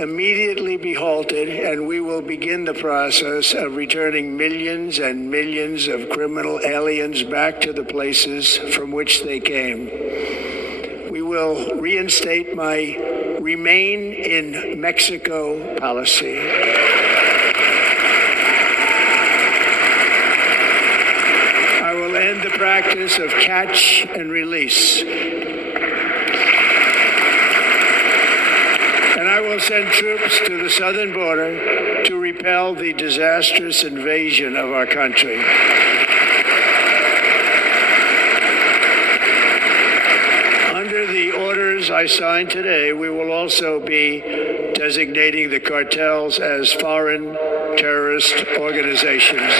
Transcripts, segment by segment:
immediately be halted, and we will begin the process of returning millions and millions of criminal aliens back to the places from which they came. We will reinstate my Remain in Mexico policy. I will end the practice of catch and release. And I will send troops to the southern border to repel the disastrous invasion of our country. Under the orders I signed today, we will also be designating the cartels as foreign terrorist organizations.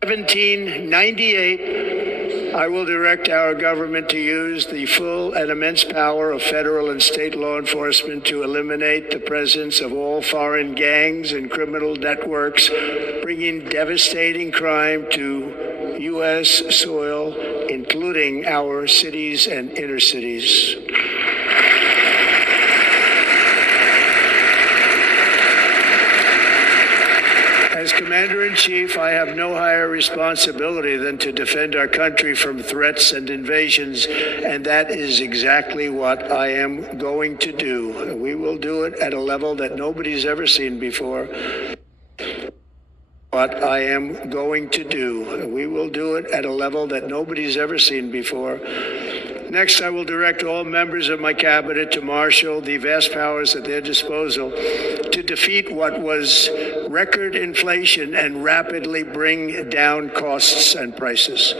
In 1798, I will direct our government to use the full and immense power of federal and state law enforcement to eliminate the presence of all foreign gangs and criminal networks, bringing devastating crime to U.S. soil, including our cities and inner cities. As Commander-in-Chief, I have no higher responsibility than to defend our country from threats and invasions, and that is exactly what I am going to do. We will do it at a level that nobody's ever seen before. What I am going to do. We will do it at a level that nobody's ever seen before. Next, I will direct all members of my cabinet to marshal the vast powers at their disposal to defeat what was record inflation and rapidly bring down costs and prices.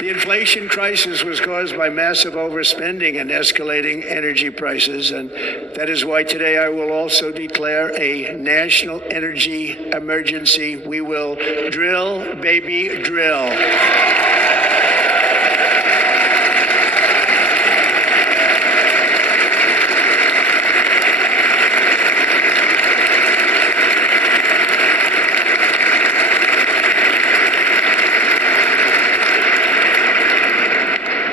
The inflation crisis was caused by massive overspending and escalating energy prices, and that is why today I will also declare a national energy emergency. We will drill, baby, drill.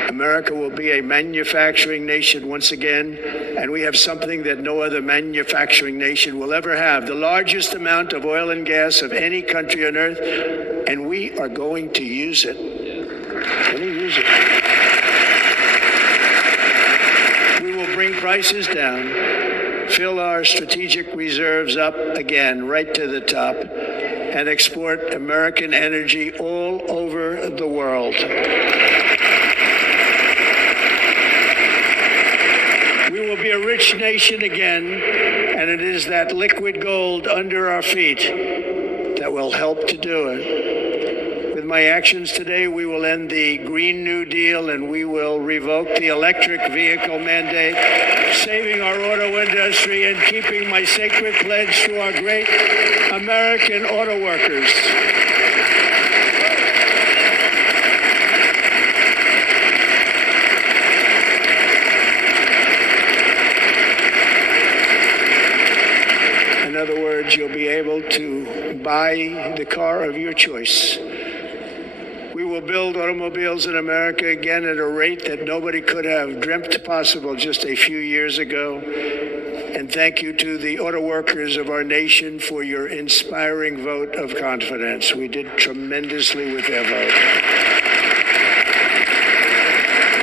America will be a manufacturing nation once again, and we have something that no other manufacturing nation will ever have, the largest amount of oil and gas of any country on earth, and we are going to use it. We will bring prices down, fill our strategic reserves up again, right to the top, and export American energy all over the world. We will be a rich nation again, and it is that liquid gold under our feet that will help to do it. With my actions today, we will end the Green New Deal, and we will revoke the electric vehicle mandate, saving our auto industry and keeping my sacred pledge to our great American auto workers. In other words, you'll be able to buy the car of your choice. We will build automobiles in America again at a rate that nobody could have dreamt possible just a few years ago. And thank you to the auto workers of our nation for your inspiring vote of confidence. We did tremendously with their vote.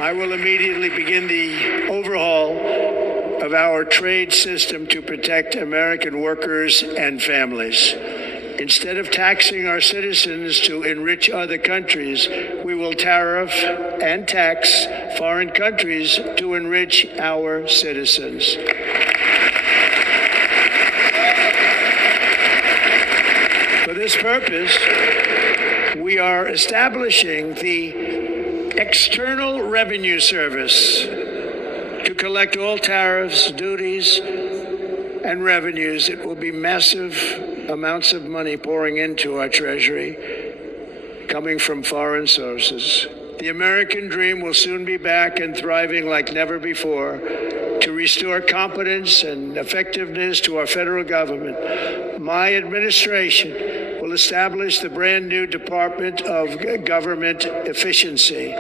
I will immediately begin the overhaul of our trade system to protect American workers and families. Instead of taxing our citizens to enrich other countries, we will tariff and tax foreign countries to enrich our citizens. For this purpose, we are establishing the External Revenue Service to collect all tariffs, duties, and revenues. It will be massive amounts of money pouring into our treasury. coming from foreign sources. The American dream will soon be back and thriving like never before. To restore competence and effectiveness to our federal government, my administration will establish the brand new Department of Government Efficiency.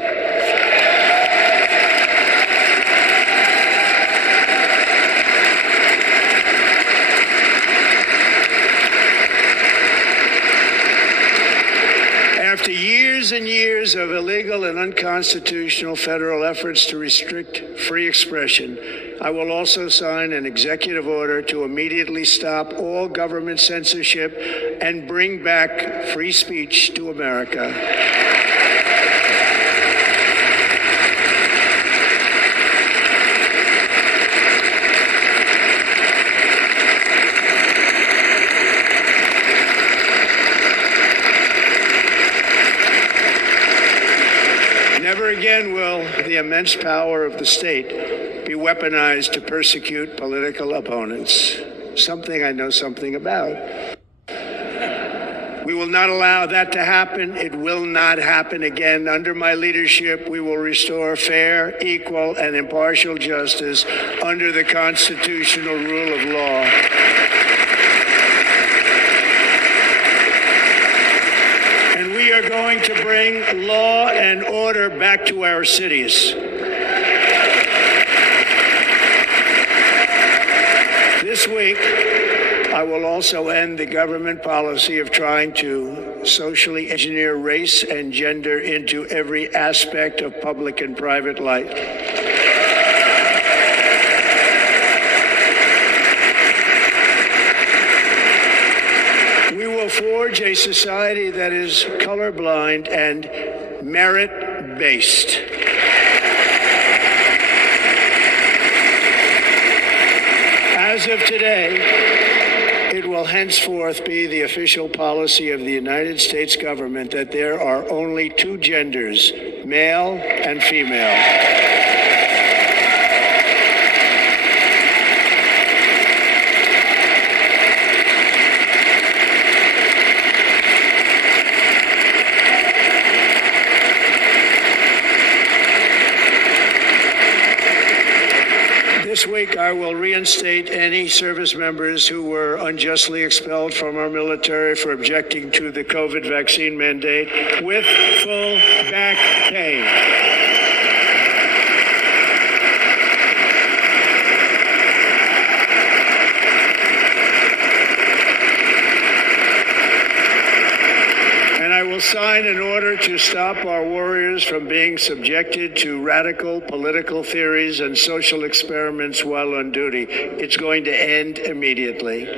After years and years of illegal and unconstitutional federal efforts to restrict free expression, I will also sign an executive order to immediately stop all government censorship and bring back free speech to America. Never again will the immense power of the state be weaponized to persecute political opponents, something I know something about. We will not allow that to happen. It will not happen again. Under my leadership, we will restore fair, equal, and impartial justice under the constitutional rule of law. And we are going to bring law and order back to our cities. This week, I will also end the government policy of trying to socially engineer race and gender into every aspect of public and private life. We will forge a society that is colorblind and merit-based. As of today, it will henceforth be the official policy of the United States government that there are only two genders, male and female. This week, I will reinstate any service members who were unjustly expelled from our military for objecting to the COVID vaccine mandate with full back pay. I will sign an order to stop our warriors from being subjected to radical political theories and social experiments while on duty. It's going to end immediately.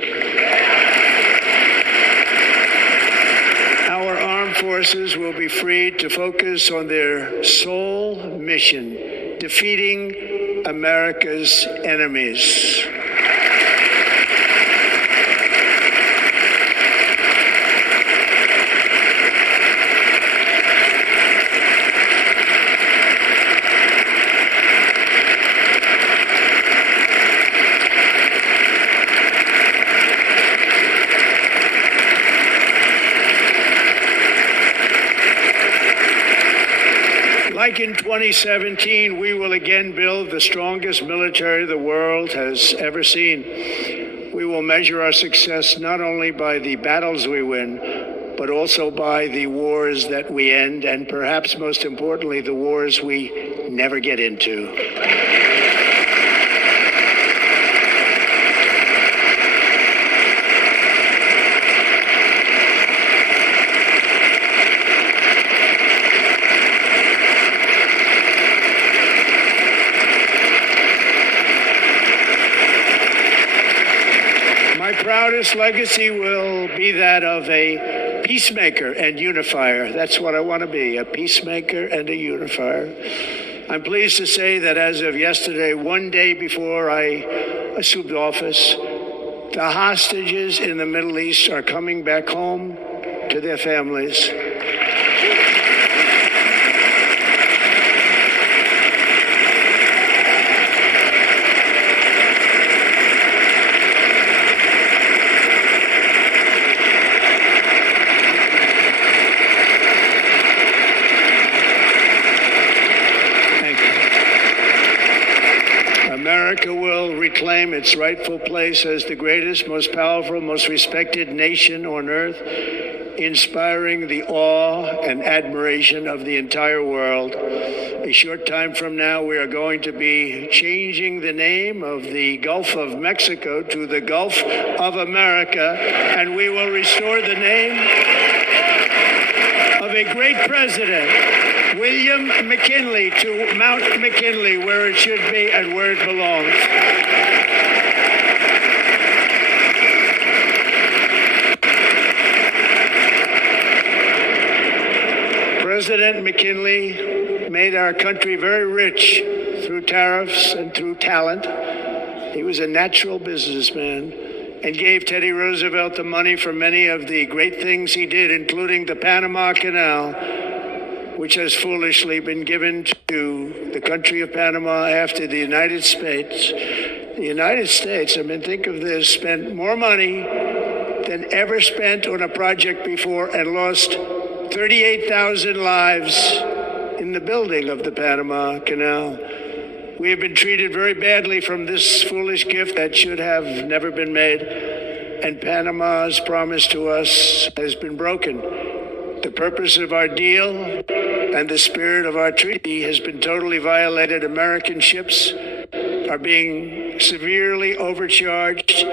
Our armed forces will be freed to focus on their sole mission, defeating America's enemies. Like in 2017, we will again build the strongest military the world has ever seen. We will measure our success not only by the battles we win, but also by the wars that we end, and perhaps most importantly, the wars we never get into. My proudest legacy will be that of a peacemaker and unifier. That's what I want to be, a peacemaker and a unifier. I'm pleased to say that as of yesterday, one day before I assumed office, the hostages in the Middle East are coming back home to their families. reclaim its rightful place as the greatest, most powerful, most respected nation on earth, inspiring the awe and admiration of the entire world. A short time from now, we are going to be changing the name of the Gulf of Mexico to the Gulf of America, and we will restore the name of a great president, William McKinley, to Mount McKinley, where it should be and where it belongs. President McKinley made our country very rich through tariffs and through talent. He was a natural businessman and gave Teddy Roosevelt the money for many of the great things he did, including the Panama Canal, which has foolishly been given to the country of Panama after the United States. The United States, I mean, think of this, spent more money than ever spent on a project before and lost 38,000 lives in the building of the Panama Canal. We have been treated very badly from this foolish gift that should have never been made, and Panama's promise to us has been broken. The purpose of our deal and the spirit of our treaty has been totally violated. American ships are being severely overcharged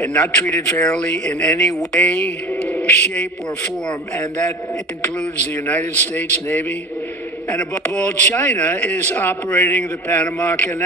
and not treated fairly in any way, shape, or form, and that includes the United States Navy. And above all, China is operating the Panama Canal.